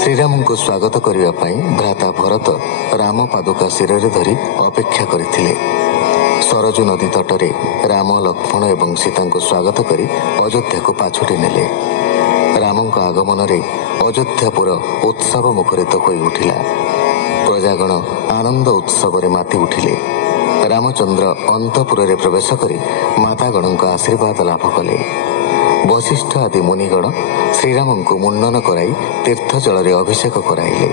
ଶ୍ରୀରାମଙ୍କୁ ସ୍ୱାଗତ କରିବା ପାଇଁ ଭ୍ରାତା ଭରତ ରାମ ପାଦୁକା ଶିରରେ ଧରି ଅପେକ୍ଷା କରିଥିଲେ। ସରଜୁ ନଦୀ ତଟରେ ରାମ, ଲକ୍ଷ୍ମଣ ଏବଂ ସୀତାଙ୍କୁ ସ୍ୱାଗତ କରି ଅଯୋଧ୍ୟାକୁ ପାଛୋଟି ନେଲେ। ରାମଙ୍କ ଆଗମନରେ ଅଯୋଧ୍ୟାପୁର ଉତ୍ସବ ମୁଖରିତ ହୋଇ ଉଠିଲା। ପ୍ରଜାଗଣ ଆନନ୍ଦ ଉତ୍ସବରେ ମାତି ଉଠିଲେ। ରାମଚନ୍ଦ୍ର ଅନ୍ତଃପୁରରେ ପ୍ରବେଶ କରି ମାତାଗଣଙ୍କ ଆଶୀର୍ବାଦ ଲାଭ କଲେ। ବଶିଷ୍ଠ ଆଦି ମୁନିଗଣ ଶ୍ରୀରାମଙ୍କୁ ମୁଣ୍ଡନ କରାଇ ତୀର୍ଥ ଜଳରେ ଅଭିଷେକ କରାଇଲେ।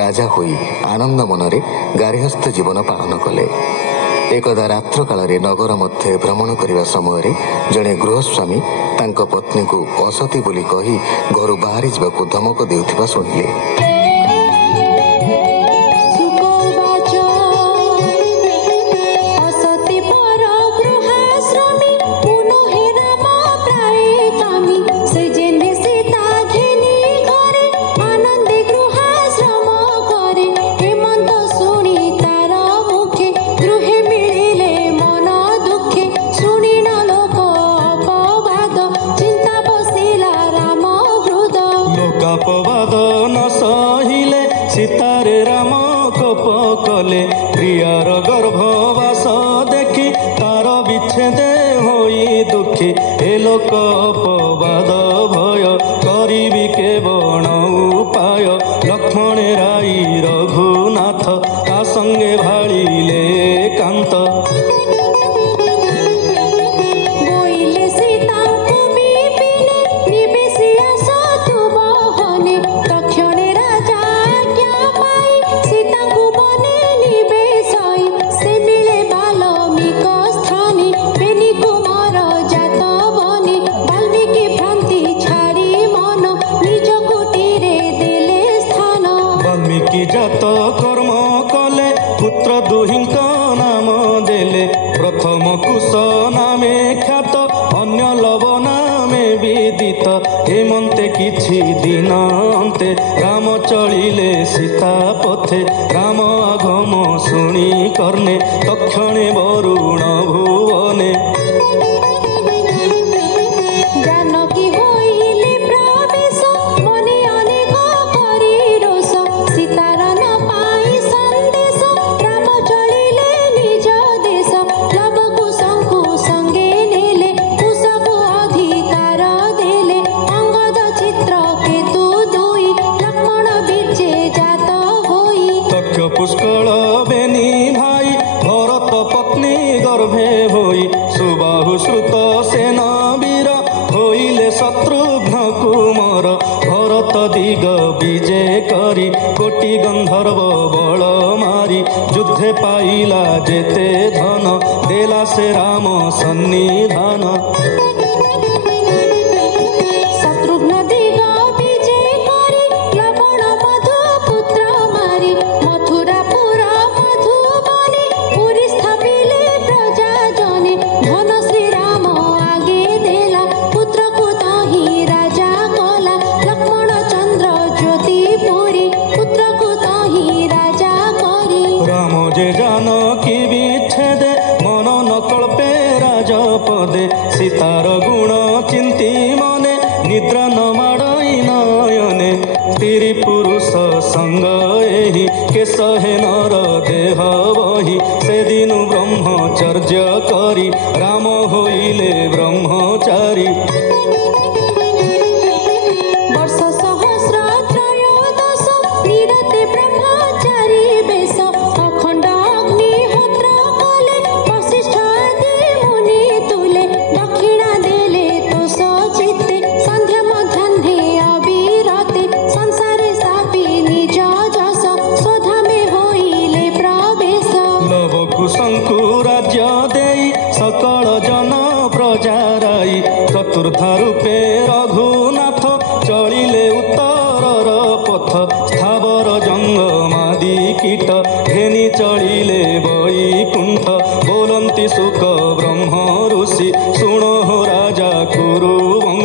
ରାଜା ହୋଇ ଆନନ୍ଦ ମନରେ ଗାର୍ହସ୍ଥ ଜୀବନ ପାଳନ କଲେ। ଏକଦା ରାତ୍ର କାଳରେ ନଗର ମଧ୍ୟରେ ଭ୍ରମଣ କରିବା ସମୟରେ ଜଣେ ଗୃହସ୍ୱାମୀ ତାଙ୍କ ପତ୍ନୀକୁ ଅସତୀ ବୋଲି କହି ଘରୁ ବାହାରି ଯିବାକୁ ଧମକ ଦେଉଥିବା ଶୁଣିଲେ। ସୀତାରେ ରାମ କୋପ କଲେ, ପ୍ରିୟାର ଗର୍ଭବାସ ଦେଖି ତାର ବିଚ୍ଛେଦ ହୋଇ ଦୁଃଖୀ। ଏ ଲୋକ ଅପବାଦ ଭୟ କରିବି କେବଳ ଉପାୟ। ଲକ୍ଷ୍ମଣ ରାଇ ରଘୁନାଥ ତା ସଙ୍ଗେ ଭାଳିଲେ କାନ୍ତ। ଜାତ କର୍ମ କଲେ, ପୁତ୍ର ଦୁହିଁଙ୍କ ନାମ ଦେଲେ। ପ୍ରଥମ କୁଶ ନାମେ ଖ୍ୟାତ, ଅନ୍ୟ ଲବ ନାମେ ବିଦିତ। ହେମନ୍ତେ କିଛି ଦିନ ଅନ୍ତେ ରାମ ଚଳିଲେ ସୀତା ପଥେ। ରାମ ଆଗମ ଶୁଣି କର୍ଣ୍ଣେ, ତକ୍ଷଣେ ବରୁଣ ଭୁବନେ। ପୁଷ୍କଳ ବେନି ଭାଇ ଭରତ ପତ୍ନୀ ଗର୍ଭେ ହୋଇ। ସୁବାହୁ ଶ୍ରୁତ ସେନ ବୀର ହୋଇଲେ ଶତ୍ରୁଘ୍ନ କୁମର। ଭରତ ଦିଗ ବିଜେ କରି କୋଟି ଗନ୍ଧର୍ବ ବଳ ମାରି। ଯୁଦ୍ଧେ ପାଇଲା ଯେତେ ଧନ, ଦେଲା ସେ ରାମ ସନ୍ନିଧାନ। ଜାନକୀ ବିଚ୍ଛେଦେ ମନ ନ କଳ୍ପେ ରାଜପଦେ। ସୀତାର ଗୁଣ ଚିନ୍ତି ମନେ, ନିଦ୍ରା ନ ମାଡ଼ଇ ନୟନେ। ସ୍ତ୍ରୀ ପୁରୁଷ ସଙ୍ଗ ଏହି, କେଶ ହେ ନର ଦେହ ବହି। ସେଦିନୁ ବ୍ରହ୍ମଚର୍ଯ୍ୟ କରି ରାମ ହୋଇଲେ ବ୍ରହ୍ମଚାରୀ। ଦକ୍ଷିଣା ଦେଲେ ତୋଷ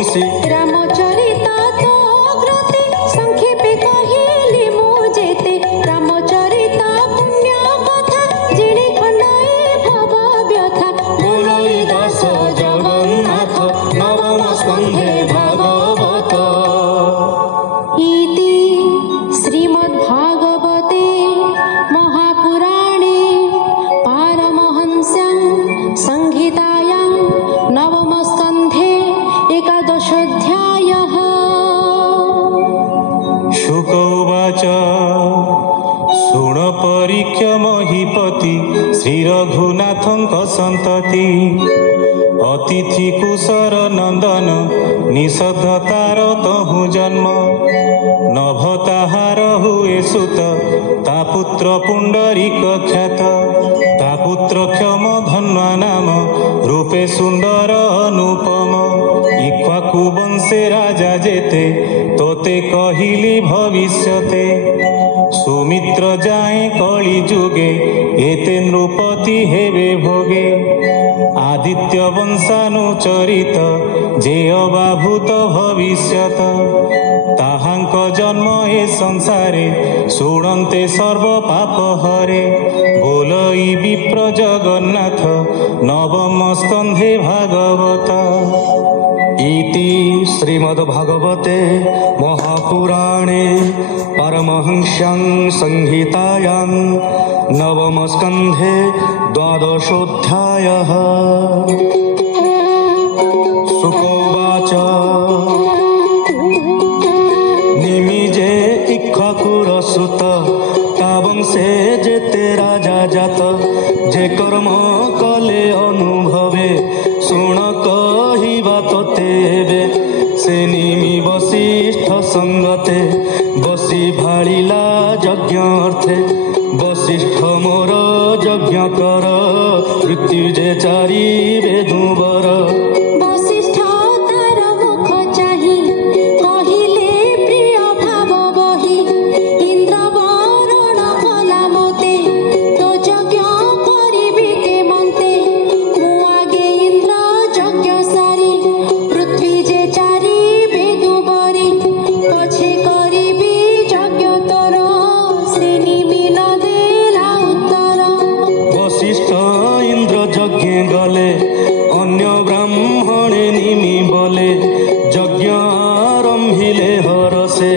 ବଂଶୀ ରାମଚରିତ ତୋ କୃତି ସଂକ୍ଷେପେ କହିଲି ମୁଁ ଯେତେ ରାମଚରିତ ପୁଣ୍ୟ କଥା ଜିଣି ଖଣ୍ଡାଏ ଭବ ବ୍ୟଥା ବୋଲଇ ଦାସ ଜଗନ୍ନାଥ ନବମ ସ୍କନ୍ଧେ ଭାଗବତ। इति श्रीमद्भागवते महापुराणे पारमहंस्यां संहितायां नवमस्कन्धे एकादशोऽध्यायः। शुक उवाच शुण परीक्ष महीपति श्रीरघुनाथଙ୍କ सन्तति अतिथि कुशर नंदन निषद्ध तार तहु जन्म नभ ताहार हुए सुत ता पुत्र पुंडरीक ख्यात ता पुत्र क्षम धन्वा नाम रूपे सुंदर अनुपम इक्ष्वाकु वंशे राजा जेते तोते कहिली भविष्यते सुमित्र जाए कली जुगे एते नृपति हेबे भोगे आदित्य वंशानुचरित जे अबाभूत भविष्यत ताहांक जन्म ए संसारे शुणन्ते सर्व पाप हरे बोलई विप्र जगन्नाथ नवम स्कन्धे भागवत। इति श्रीमद्भागवते महापुराणे परमहंस्यां संहितायां नवमस्कन्धे द्वादशोऽध्यायः। शुक उवाच निमिजे इक्ष्वाकुर सुत ता वंशे जेते राजा जात जे कर्म कले अनुभवे शुण कहिबा तोते एबे से निमि वसिष्ठ संगते बसी भाଳିला यज्ञ अर्थे वसिष्ठ मोर यज्ञ कर मृत्युजे चारि बेदुबर वसिष्ठ तार मुख चाहि कहिले प्रिय भाव बहि इंद्र वरण कला मोते तो यज्ञ करिबि केमन्ते मु आगे इंद्र यज्ञ सारी पृथ्वी जे चारि बेदुबरी पछे करिबि यज्ञ तोर श्री निमि न देला उत्तर। वसिष्ठ इंद्र यज्ञ गले अन्य ब्राह्मणे निमि बोले यज्ञ आरंभिले हरसे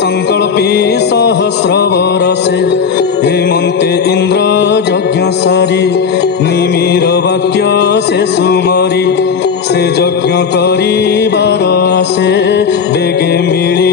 संकल्पी सहस्र बरसे हेमंते इंद्र यज्ञ सारी निमिर वाक्य से सुमरी से यज्ञ करिबार आसे बेगे मिली